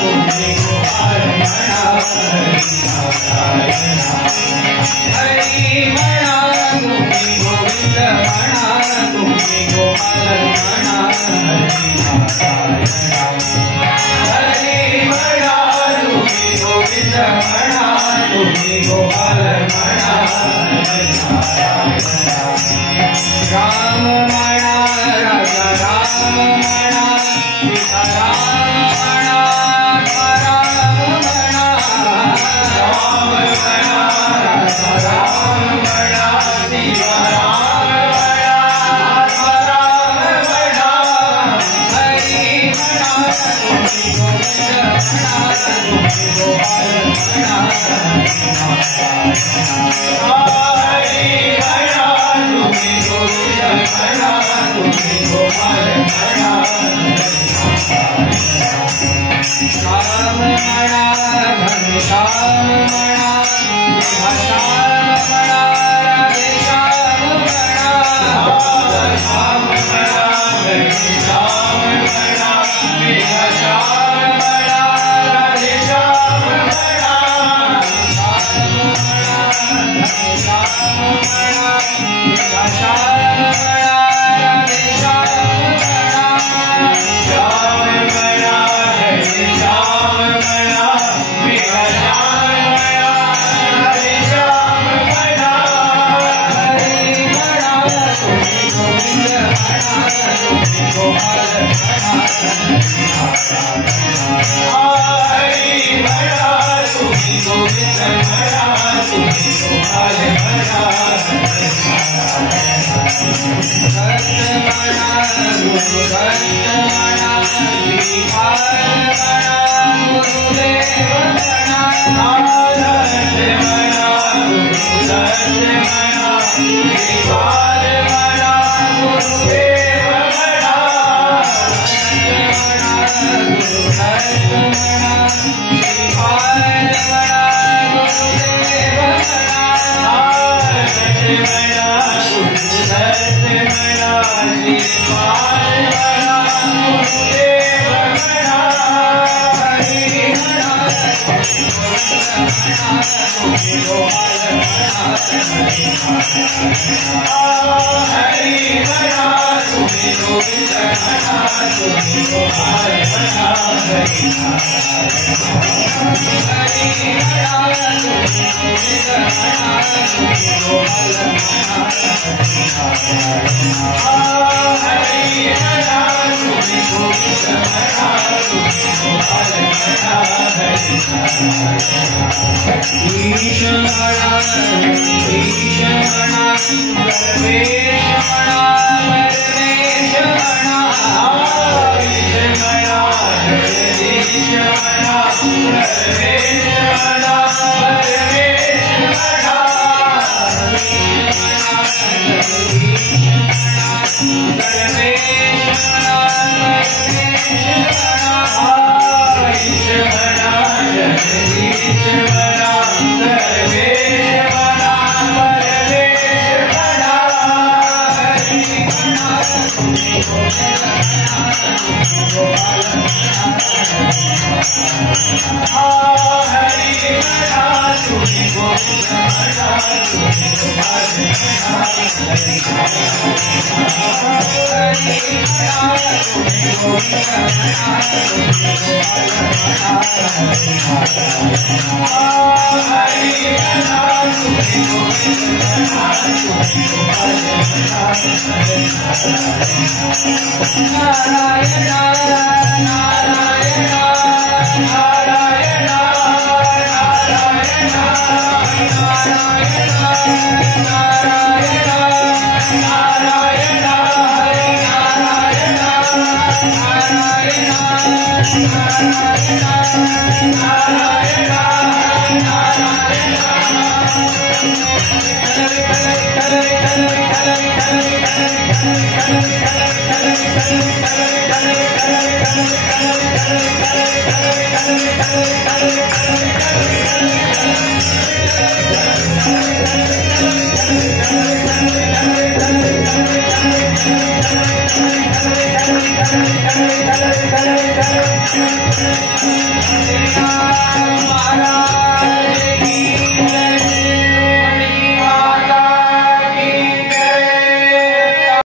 तुम्हें गोपाल मना हरि मना तुम्हें गोविंद मना तुम्हें गोपाल मना हरि मना तुम्हें गोविंद मना तुम्हें गोपाल मना राम मना राजा राम मना सीता राम मना राम मना राम मना राजा राम मना सीता राम मना राम मना हरि मना तुम्हें गोविंद मना तुम्हें गोपाल मना हरि मना तुम्हें गोविंद मना तुम्हें गोपाल मना श्याम मना घनश्याम मना श्याम मना राधे श्याम मना श्याम मना घनश्याम मना श्याम मना राधे श्याम मना श्याम मना घनश्याम मना श्याम मना राधे श्याम मना श्याम मना हरे श्याम मना प्रिया श्याम मना राधे श्याम मना हरि मना तुम्हें गोविंद मना तुम्हें गोपाल मना हरि मना तुम्हें गोविंद मना तुम्हें गोपाल मना भक्त मना गुरु भक्त मना श्रीपाद मना गुरुदेव मना आदर्श मना गुरु दर्श मना श्रीपाद मना गुरुदेव मना गुरु दर्श मना श्रीपाद मना गुरुदेव मना आदर्श मना गुरु दर्श मना श्रीपाद मना गुरुदेव मना हरि मना तुम्हें गोपाल मना हरि मना तुम्हें गोविंद मना तुम्हें गोपाल मना हरि मना तुम्हें गोविंद मना तुम्हें गोपाल मना हरि मना तुम्हें गोविंद मना तुम्हें गोपाल मना हरि ईश मना ईश मना परमेश मना परमेश मना ईश मना जगदीश मना परमेश मना परमेश मना ईश मना जगदीश मना परमेश मना परमेश मना ईश मना जगदीश मना परमेश मना परमेश मना हरि मना तुम्हें गोविंद मना तुम्हें गोपाल मना हरि मना तुम्हें गोविंद मना तुम्हें गोपाल मना हरि मना तुम्हें गोविंद मना तुम्हें गोपाल मना हरि मना तुम्हें गोविंद मना तुम्हें गोपाल मना नारायण नारायण नारायण नारायण Hare